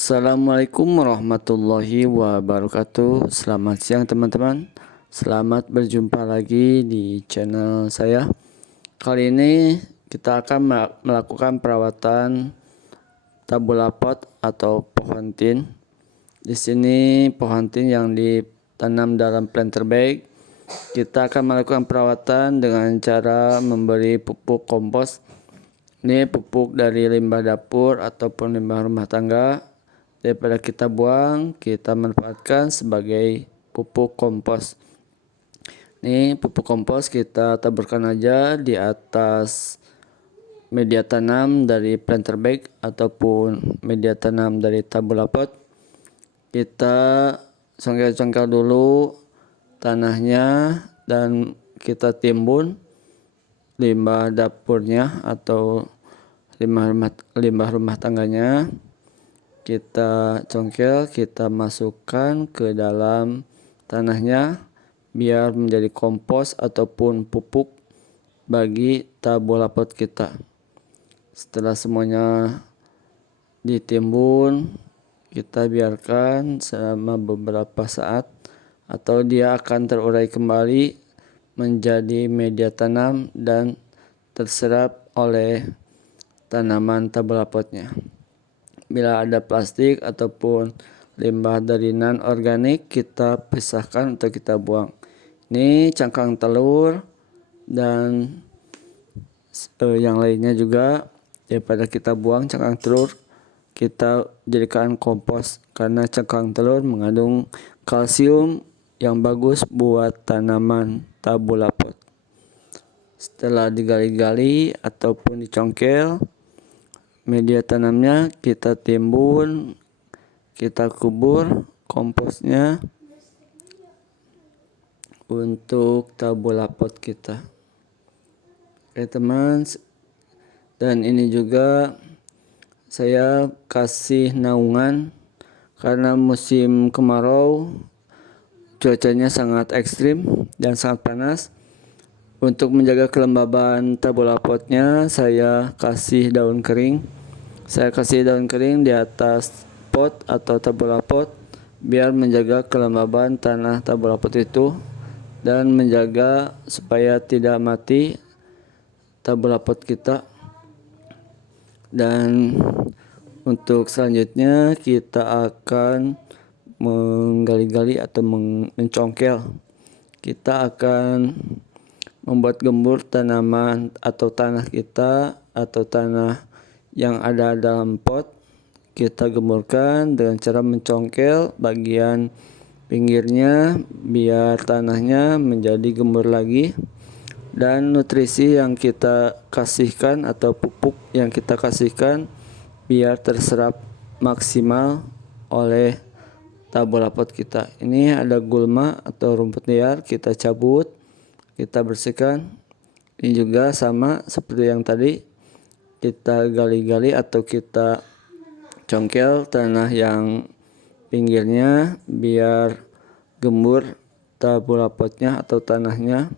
Assalamualaikum warahmatullahi wabarakatuh. Selamat siang teman-teman. Selamat berjumpa lagi di channel saya. Kali ini kita akan melakukan perawatan tabula pot atau pohon tin. Di sini pohon tin yang ditanam dalam planter bag. Kita akan melakukan perawatan dengan cara memberi pupuk kompos. Ini pupuk dari limbah dapur ataupun limbah rumah tangga. Daripada kita buang, kita manfaatkan sebagai pupuk kompos. Ini pupuk kompos kita taburkan aja di atas media tanam dari planter bag ataupun media tanam dari tabula pot. Kita congkel-congkel dulu tanahnya dan kita timbun limbah dapurnya atau limbah rumah tangganya. Kita congkel, kita masukkan ke dalam tanahnya biar menjadi kompos ataupun pupuk bagi tabula pot kita. Setelah semuanya ditimbun, kita biarkan selama beberapa saat atau dia akan terurai kembali menjadi media tanam dan terserap oleh tanaman tabula potnya. Bila ada plastik ataupun limbah dari non-organik, kita pisahkan atau kita buang. Ini cangkang telur dan yang lainnya juga. Daripada kita buang cangkang telur, kita jadikan kompos karena cangkang telur mengandung kalsium yang bagus buat tanaman tabula pot. Setelah digali-gali ataupun dicongkel, media tanamnya kita timbun, kita kubur komposnya untuk tabula pot kita. Oke teman, dan ini juga saya kasih naungan karena musim kemarau cuacanya sangat ekstrim dan sangat panas. Untuk menjaga kelembaban tabula potnya, saya kasih daun kering. Saya kasih daun kering di atas pot atau tabula pot biar menjaga kelembaban tanah tabula pot itu dan menjaga supaya tidak mati tabula pot kita. Dan untuk selanjutnya kita akan menggali-gali atau mencongkel. Kita akan membuat gembur tanaman atau tanah kita atau tanah yang ada dalam pot. Kita gemburkan dengan cara mencongkel bagian pinggirnya biar tanahnya menjadi gembur lagi. Dan nutrisi yang kita kasihkan atau pupuk yang kita kasihkan biar terserap maksimal oleh tabula pot kita. Ini ada gulma atau rumput liar, kita cabut, kita bersihkan. Ini juga sama seperti yang tadi, kita gali-gali atau kita congkel tanah yang pinggirnya biar gembur tabula potnya atau tanahnya.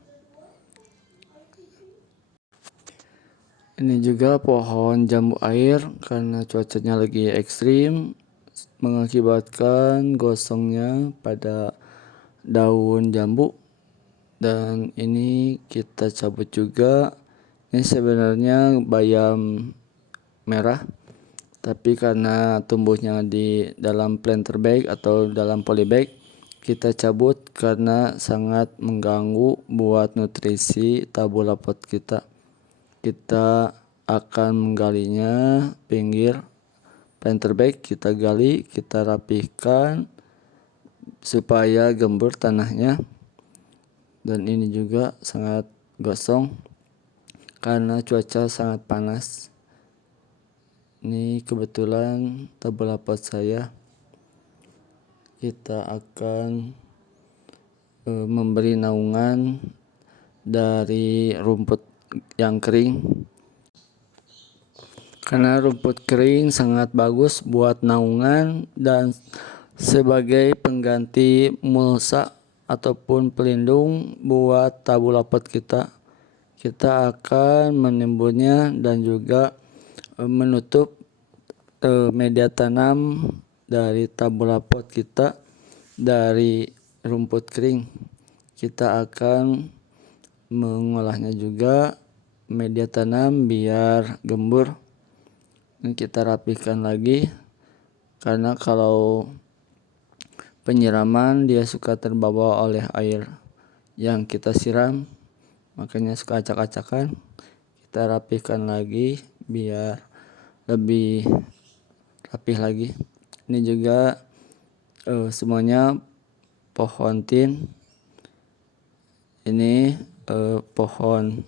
Ini juga pohon jambu air karena cuacanya lagi ekstrim mengakibatkan gosongnya pada daun jambu. Dan ini kita cabut juga. Ini sebenarnya bayam merah, tapi karena tumbuhnya di dalam planter bag atau dalam polybag, kita cabut karena sangat mengganggu buat nutrisi tabula pot kita. Kita akan menggalinya pinggir planter bag, kita gali, kita rapihkan supaya gembur tanahnya. Dan ini juga sangat gosong karena cuaca sangat panas. Ini kebetulan tabula pot saya. Kita akan memberi naungan dari rumput yang kering karena rumput kering sangat bagus buat naungan dan sebagai pengganti mulsa ataupun pelindung buat tabula pot kita. Kita akan menimbunnya dan juga menutup media tanam dari tabula pot kita dari rumput kering. Kita akan mengolahnya juga media tanam biar gembur. Ini kita rapihkan lagi karena kalau penyiraman dia suka terbawa oleh air yang kita siram, makanya suka acak-acakan. Kita rapihkan lagi biar lebih rapih lagi. Ini juga semuanya pohon tin. Ini pohon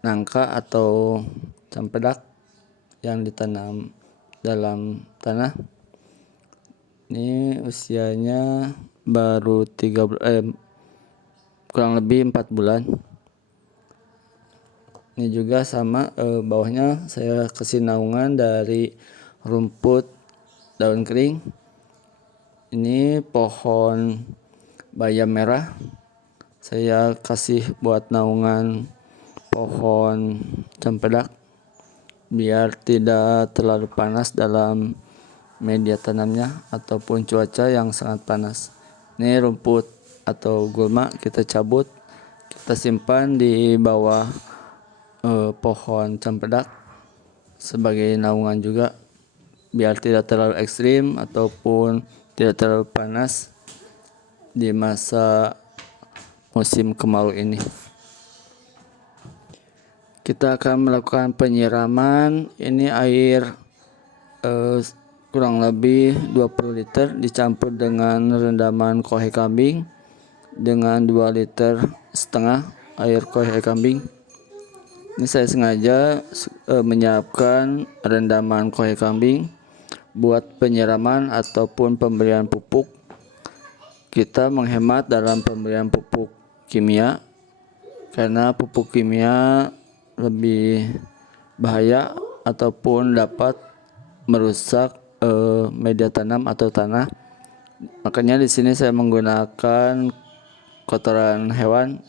nangka atau cempedak yang ditanam dalam tanah. Ini usianya baru kurang lebih 4 bulan. Ini juga sama, bawahnya saya kasih naungan dari rumput daun kering. Ini pohon bayam merah. Saya kasih buat naungan pohon cempedak biar tidak terlalu panas dalam media tanamnya ataupun cuaca yang sangat panas. Ini rumput atau gulma kita cabut, kita simpan di bawah pohon cempedak sebagai naungan juga biar tidak terlalu ekstrim ataupun tidak terlalu panas di masa musim kemarau ini. Kita akan melakukan penyiraman. Ini air kurang lebih 20 liter dicampur dengan rendaman kohe kambing dengan 2,5 liter air kohe kambing. Ini saya sengaja menyiapkan rendaman kohe kambing buat penyiraman ataupun pemberian pupuk. Kita menghemat dalam pemberian pupuk kimia karena pupuk kimia lebih bahaya ataupun dapat merusak media tanam atau tanah. Makanya di sini saya menggunakan kotoran hewan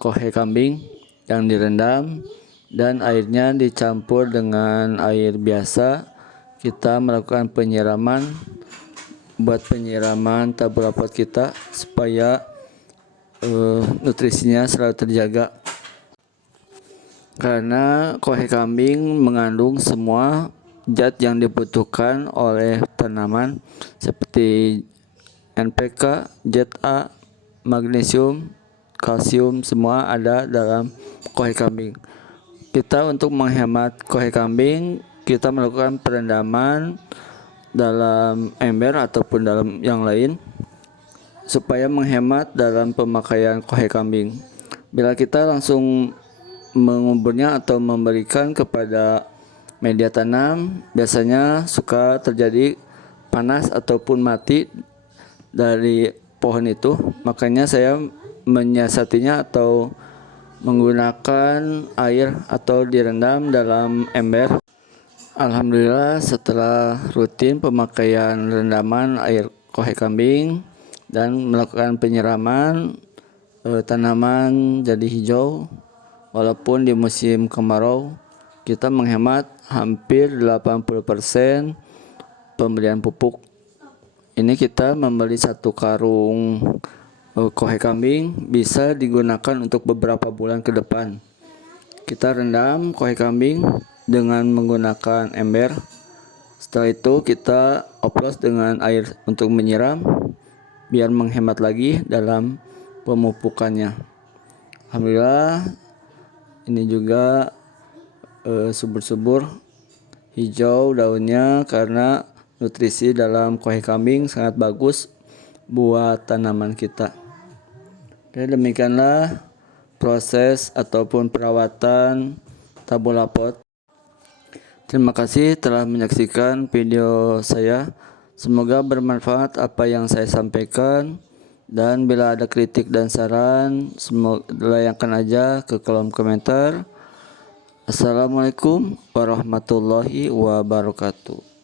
kohe kambing yang direndam dan airnya dicampur dengan air biasa. Kita melakukan penyiraman buat penyiraman tabula pot kita supaya nutrisinya selalu terjaga. Karena kohe kambing mengandung semua zat yang dibutuhkan oleh tanaman seperti NPK, ZA, magnesium, kalsium, semua ada dalam kohe kambing. Kita untuk menghemat kohe kambing, kita melakukan perendaman dalam ember ataupun dalam yang lain supaya menghemat dalam pemakaian kohe kambing. Bila kita langsung menguburnya atau memberikan kepada media tanam, biasanya suka terjadi panas ataupun mati dari pohon itu. Makanya saya menyiasatinya atau menggunakan air atau direndam dalam ember. Alhamdulillah setelah rutin pemakaian rendaman air kohe kambing dan melakukan penyiraman, tanaman jadi hijau. Walaupun di musim kemarau kita menghemat hampir 80% pemberian pupuk. Ini kita membeli 1 karung kohe kambing bisa digunakan untuk beberapa bulan ke depan. Kita rendam kohe kambing dengan menggunakan ember. Setelah itu kita oplos dengan air untuk menyiram biar menghemat lagi dalam pemupukannya. Alhamdulillah ini juga subur-subur hijau daunnya karena nutrisi dalam kohe kambing sangat bagus buat tanaman kita. Oke, demikianlah proses ataupun perawatan tabula pot. Terima kasih telah menyaksikan video saya. Semoga bermanfaat apa yang saya sampaikan. Dan bila ada kritik dan saran, semoga layangkan aja ke kolom komentar. Assalamualaikum warahmatullahi wabarakatuh.